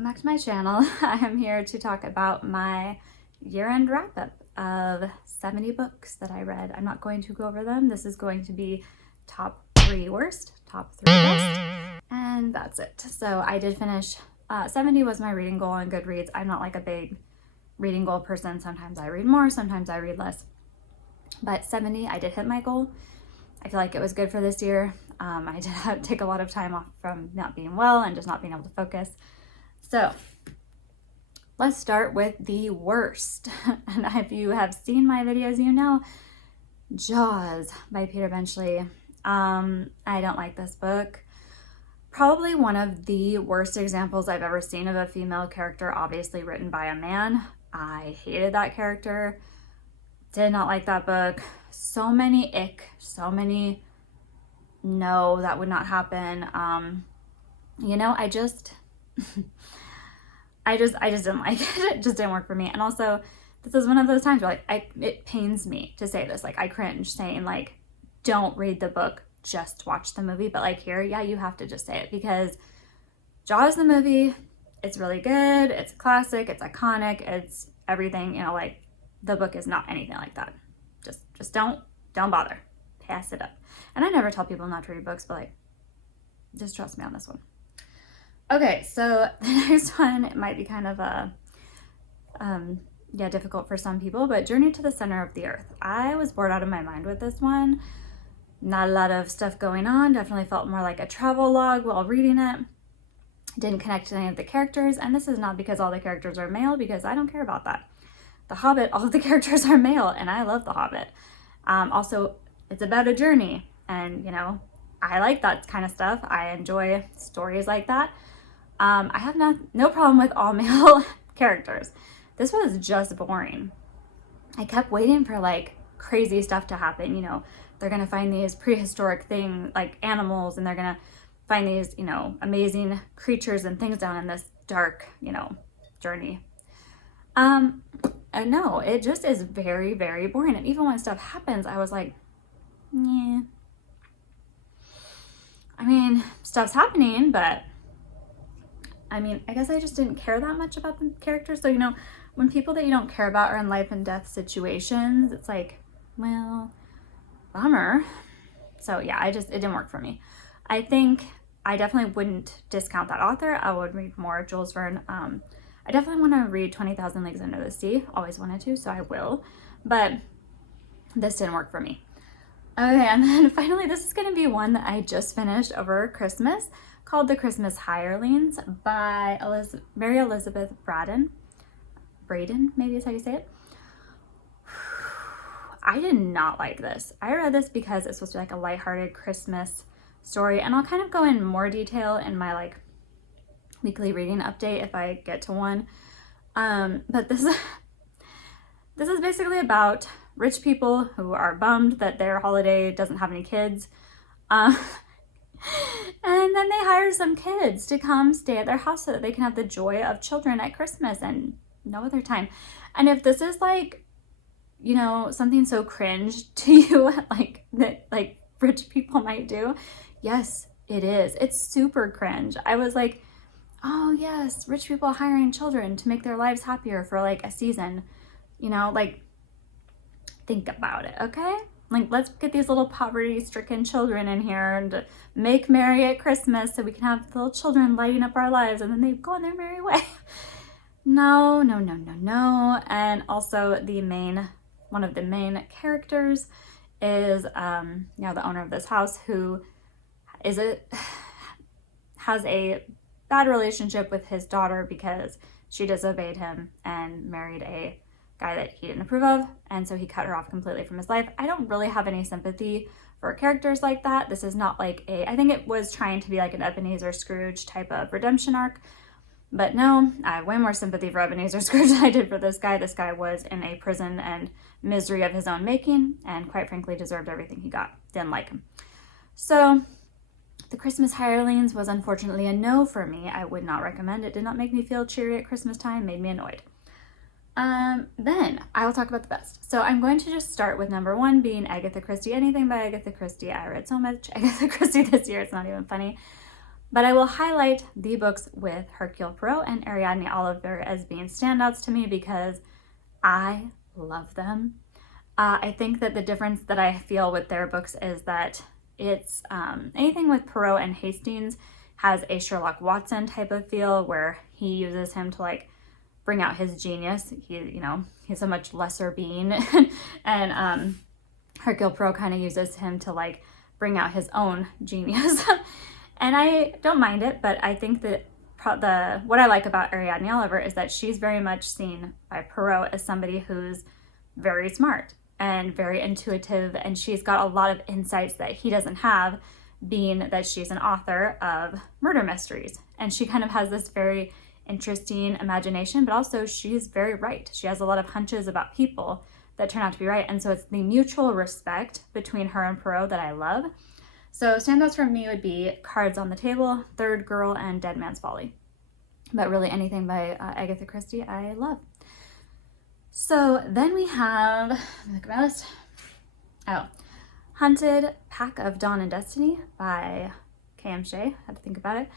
welcome back to my channel. I am here to talk about my year-end wrap-up of 70 books that I read. I'm not going to go over them. This is going to be top 3 worst, top 3 best, and that's it. So I did finish, 70 was my reading goal on Goodreads. I'm not like a big reading goal person. Sometimes I read more, sometimes I read less, but 70, I did hit my goal. I feel like it was good for this year. I did have to take a lot of time off from not being well and just not being able to focus. So let's start with the worst. And if you have seen my videos, you know, Jaws by Peter Benchley. I don't like this book. Probably one of the worst examples I've ever seen of a female character, obviously written by a man. I hated that character. Did not like that book. So many ick, so many no, that would not happen. You know, I just didn't like it. It just didn't work for me. And also, this is one of those times where like it pains me to say this. Like I cringe saying like, don't read the book, just watch the movie. But like here, yeah, you have to just say it because Jaws the movie, it's really good. It's a classic. It's iconic. It's everything. You know, like the book is not anything like that. Just don't bother. Pass it up. And I never tell people not to read books, but like, just trust me on this one. Okay, so the next one, it might be kind of a, difficult for some people, but Journey to the Center of the Earth. I was bored out of my mind with this one. Not a lot of stuff going on. Definitely felt more like a travel log while reading it. Didn't connect to any of the characters, and this is not because all the characters are male, because I don't care about that. The Hobbit, all of the characters are male, and I love The Hobbit. Also, it's about a journey, and you know, I like that kind of stuff. I enjoy stories like that. I have no problem with all male characters. This was just boring. I kept waiting for like crazy stuff to happen. You know, they're gonna find these prehistoric things like animals, and they're gonna find these, you know, amazing creatures and things down in this dark, you know, journey. And no, it just is very, very boring. And even when stuff happens, I was like, yeah. I mean, stuff's happening, but I mean, I guess I just didn't care that much about the characters. So, you know, when people that you don't care about are in life and death situations, it's like, well, bummer. So yeah, it didn't work for me. I think I definitely wouldn't discount that author. I would read more Jules Verne. I definitely want to read 20,000 Leagues Under the Sea. Always wanted to, so I will. But this didn't work for me. Okay, and then finally, this is going to be one that I just finished over Christmas, called The Christmas Hirelings by Mary Elizabeth Braddon. Braddon, maybe is how you say it. I did not like this. I read this because it's supposed to be like a lighthearted Christmas story, and I'll kind of go in more detail in my like weekly reading update if I get to one. But this is basically about rich people who are bummed that their holiday doesn't have any kids. And then they hire some kids to come stay at their house so that they can have the joy of children at Christmas and no other time. And if this is like, you know, something so cringe to you, like that, like rich people might do, yes, it is. It's super cringe. I was like, oh yes, rich people hiring children to make their lives happier for like a season, you know, like think about it, okay? Like let's get these little poverty-stricken children in here and make merry at Christmas so we can have the little children lighting up our lives and then they go on their merry way. No. And also one of the main characters is, you know, the owner of this house who has a bad relationship with his daughter because she disobeyed him and married a guy that he didn't approve of, and so he cut her off completely from his life. I don't really have any sympathy for characters like that. This is not like I think it was trying to be like an Ebenezer Scrooge type of redemption arc, but no, I have way more sympathy for Ebenezer Scrooge than I did for this guy. This guy was in a prison and misery of his own making, and quite frankly deserved everything he got. Didn't like him. So The Christmas Hirelings was unfortunately a no for me. I would not recommend it. Did not make me feel cheery at Christmas time, made me annoyed. Then I will talk about the best. So I'm going to just start with number 1 being Agatha Christie. Anything by Agatha Christie. I read so much Agatha Christie this year, it's not even funny. But I will highlight the books with Hercule Poirot and Ariadne Oliver as being standouts to me because I love them. I think that the difference that I feel with their books is that it's anything with Poirot and Hastings has a Sherlock Watson type of feel where he uses him to like bring out his genius. He's a much lesser being and Hercule Poirot kind of uses him to like bring out his own genius. And I don't mind it, but I think that what I like about Ariadne Oliver is that she's very much seen by Poirot as somebody who's very smart and very intuitive, and she's got a lot of insights that he doesn't have, being that she's an author of murder mysteries. And she kind of has this very interesting imagination, but also she's very right. She has a lot of hunches about people that turn out to be right. And so it's the mutual respect between her and Poirot that I love. So standouts for me would be Cards on the Table, Third Girl, and Dead Man's Folly. But really anything by Agatha Christie I love. So then we have, look at my list. Oh, Hunted, Pack of Dawn and Destiny by K.M. Shea. Had to think about it.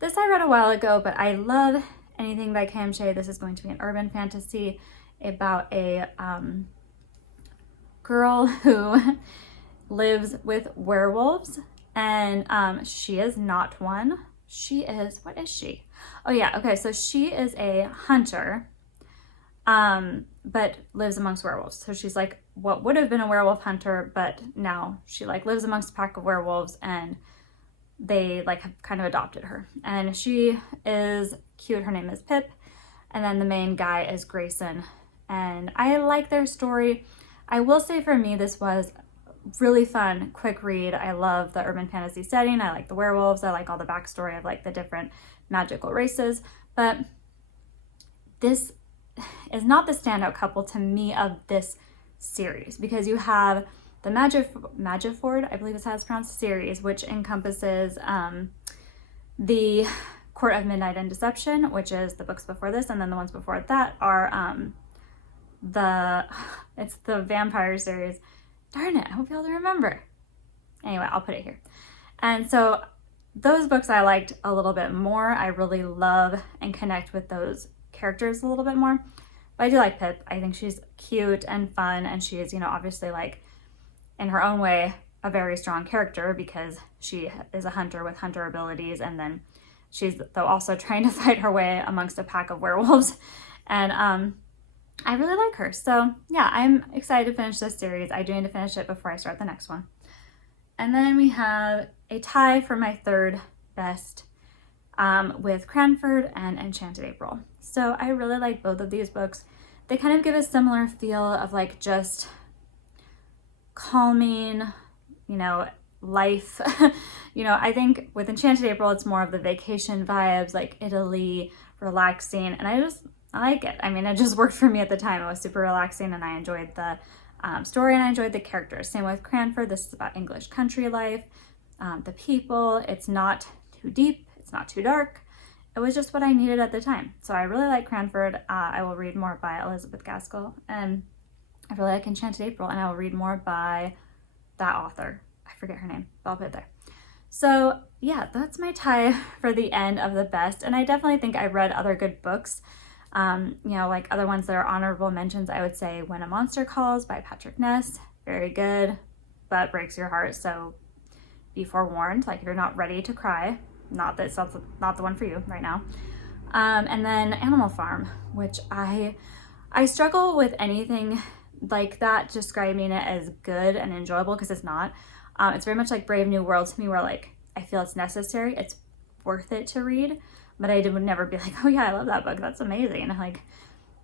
This I read a while ago, but I love anything by K.M. Shea. This is going to be an urban fantasy about a girl who lives with werewolves, and she is not one. What is she? Oh yeah, okay, so she is a hunter, but lives amongst werewolves. So she's like what would have been a werewolf hunter, but now she like lives amongst a pack of werewolves, and they like have kind of adopted her. And she is cute. Her name is Pip, and then the main guy is Grayson. And I like their story. I will say for me, this was really fun, quick read. I love the urban fantasy setting. I like the werewolves. I like all the backstory of like the different magical races. But this is not the standout couple to me of this series, because you have the Magiford, I believe is how it's pronounced, series, which encompasses the Court of Midnight and Deception, which is the books before this, and then the ones before that are it's the vampire series. Darn it, I won't be able to remember. Anyway, I'll put it here. And so those books I liked a little bit more. I really love and connect with those characters a little bit more. But I do like Pip. I think she's cute and fun, and she's, obviously like in her own way a very strong character because she is a hunter with hunter abilities, and then she's though also trying to fight her way amongst a pack of werewolves. And I really like her. So yeah, I'm excited to finish this series. I do need to finish it before I start the next one. And then we have a tie for my third best with Cranford and Enchanted April. So I really like both of these books. They kind of give a similar feel of like just calming, life. I think with Enchanted April, it's more of the vacation vibes, like Italy, relaxing. And I like it. I mean, it just worked for me at the time. It was super relaxing, and I enjoyed the story, and I enjoyed the characters. Same with Cranford. This is about English country life, the people. It's not too deep. It's not too dark. It was just what I needed at the time. So I really like Cranford. I will read more by Elizabeth Gaskell, and I really like Enchanted April, and I will read more by that author. I forget her name, but I'll put it there. So yeah, that's my tie for the end of the best. And I definitely think I read other good books. Like other ones that are honorable mentions, I would say When a Monster Calls by Patrick Ness. Very good, but breaks your heart. So be forewarned, like if you're not ready to cry, not that it's not the one for you right now. And then Animal Farm, which I struggle with anything like that, describing it as good and enjoyable, because it's not. It's very much like Brave New World to me, where like I feel it's necessary, it's worth it to read, but I would never be like, oh yeah, I love that book, that's amazing. Like,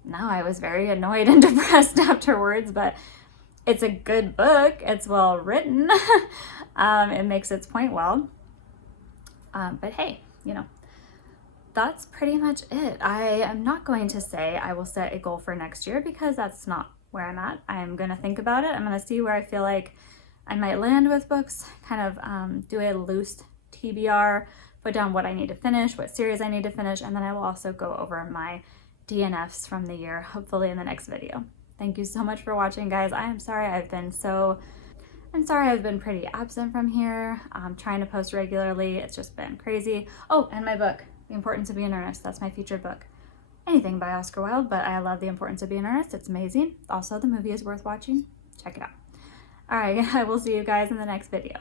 no, I was very annoyed and depressed afterwards, but it's a good book. It's well written. It makes its point well. But hey, that's pretty much it. I am not going to say I will set a goal for next year, because that's not where I'm at. I'm going to think about it. I'm going to see where I feel like I might land with books, kind of do a loose TBR, put down what I need to finish, what series I need to finish, and then I will also go over my DNFs from the year, hopefully in the next video. Thank you so much for watching, guys. I am sorry I've been so I'm sorry I've been pretty absent from here. I'm trying to post regularly. It's just been crazy. Oh, and my book, The Importance of Being in Earnest. That's my featured book. Anything by Oscar Wilde, but I love The Importance of Being in Earnest. It's amazing. Also, the movie is worth watching. Check it out. All right, I will see you guys in the next video.